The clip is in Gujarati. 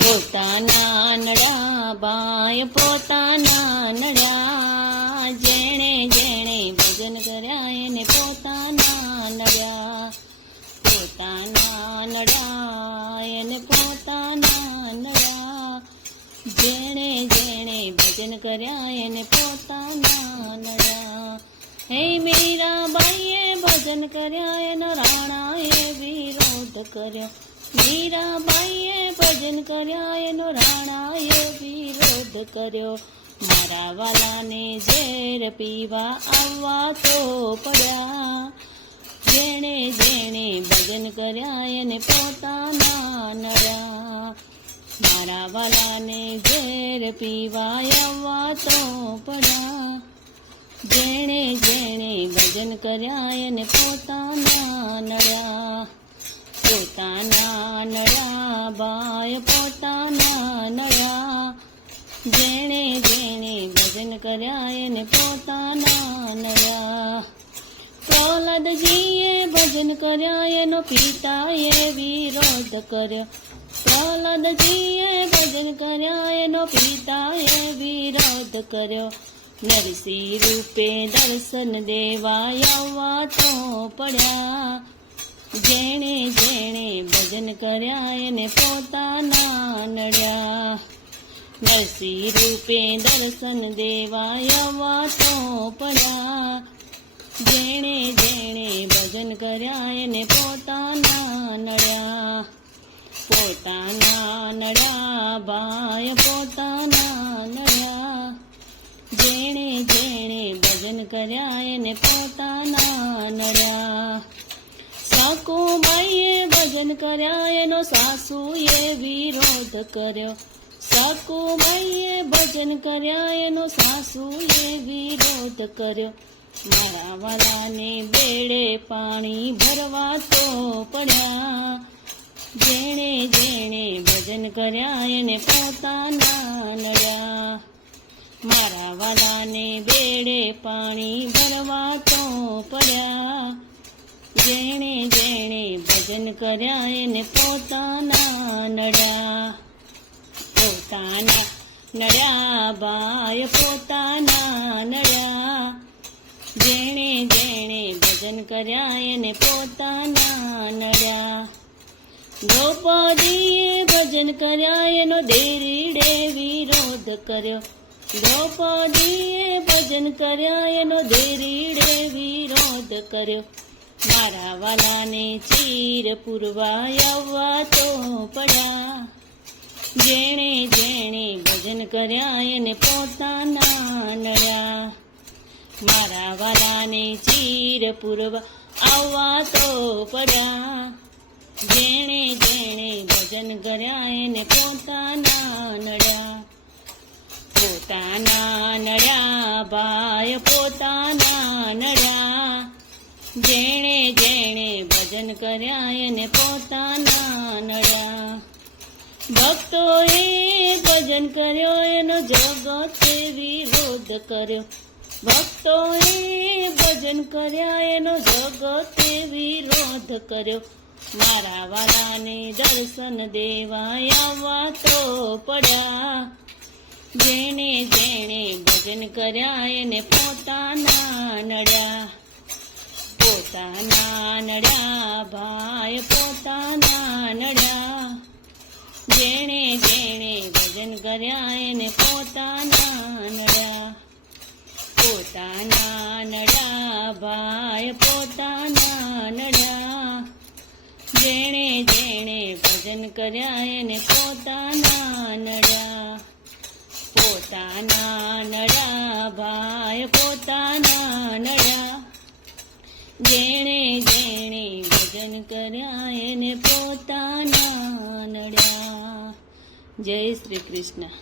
પોતાના નડ્યા ભાઈ પોતાના નડ્યા, જેણે જેણે ભજન કર્યા એને પોતાના નડ્યા. પોતાના નડ્યા એને પોતાના નડ્યા, જેણે જેણે ભજન કર્યા એને પોતાના નડ્યા. હે મીરાબાઈએ ભજન કર્યા એનો રાણાએ વિરોધ કર્યો. મીરાબાઈએ ભજન કર્યા એનો રાણાએ વિરોધ કર્યો. મારા વાલાને ઝેર પીવા આવવા તો પડ્યા, જેણે જેણે ભજન કર્યા એને પોતાના નડ્યા. મારા વાલાને ઝેર પીવા આવવા તો પડ્યા, જેણે જેણે ભજન કર્યા એને પોતાના નડ્યા. પોતાના નડ્યા ભાઈ પોતાના નડ્યા, જેણે જેણે ભજન કર્યા એને પોતાના નડ્યા. પ્રહલાદજીએ ભજન કર્યા એનો પિતાએ વિરોધ કર્યો. પ્રહલાદજીએ ભજન કર્યા એનો પિતાએ વિરોધ કર્યો. નરસિંહ રૂપે દર્શન દેવા આવવા તો પડ્યા, જેણે જેણે ભજન કર્યા એને પોતાના નડ્યા. નરસિંહ રૂપે દર્શન દેવા આવવા તો પડ્યા, જેણે જેણે ભજન કર્યા એને પોતાના નડ્યા. પોતાના નડ્યા ભાઈ પોતાના નડ્યા, જેણે જેણે ભજન કર્યા એને પોતાના નડ્યા. સાકુબાઈએ ભજન કર્યા એનો સાસુએ વિરોધ કર્યો. સાકુબાઈએ ભજન કર્યા એનો સાસુએ વિરોધ કર્યો. મારા વાલાને બેડે પાણી ભરવા તો પડ્યા, જેણે જેણે ભજન કર્યા એને પોતાના નડ્યા. મારા વાલાને બેડે પાણી ભરવા તો પડ્યા, જેણે જેણે ભજન કર્યા એને પોતાના નડ્યા. પોતાના નડ્યા ભાઈ પોતાના નડ્યા, જેણે જેણે ભજન કર્યા એને પોતાના નડ્યા. દ્રૌપદીએ ભજન કર્યા એનો દેરીડે વિરોધ કર્યો. દ્રૌપદીએ ભજન કર્યા એનો દેરીડે વિરોધ કર્યો. મારા વાલાને ચીર પૂરવા આવવા તો પડ્યા, જેણે જેણે ભજન કર્યા એને પોતાના નડ્યા. મારા વાલાને ચીર પૂરવા આવવા તો પડ્યા, જેણે જેણે ભજન કર્યા એને પોતાના નડ્યા. પોતાના નડ્યા ભાઈ પોતાના નડ્યા, જેણે જેણે ભજન કર્યા એને પોતાના નડ્યા. ભક્તોએ ભજન કર્યો એનો જગતે વિરોધ કર્યો. ભક્તોએ ભજન કર્યા એનો જગતે વિરોધ કર્યો. મારા વાલાને દર્શન દેવા આવવા તો પડ્યા, જેણે જેણે ભજન કર્યા એને પોતાના નડ્યા. પોતાના નડ્યા ભાઈ પોતાના નડ્યા, જેણે જેણે ભજન કર્યા એને પોતાના નડ્યા. પોતાના નડ્યા ભાઈ પોતાના નડ્યા, જેણે જેણે ભજન કર્યા એને પોતાના નડ્યા. પોતાના નડ્યા ભાઈ પોતાના નડ્યા, જેણે જેણે ભજન કર્યા એને પોતાના નડ્યા. જય શ્રી કૃષ્ણ.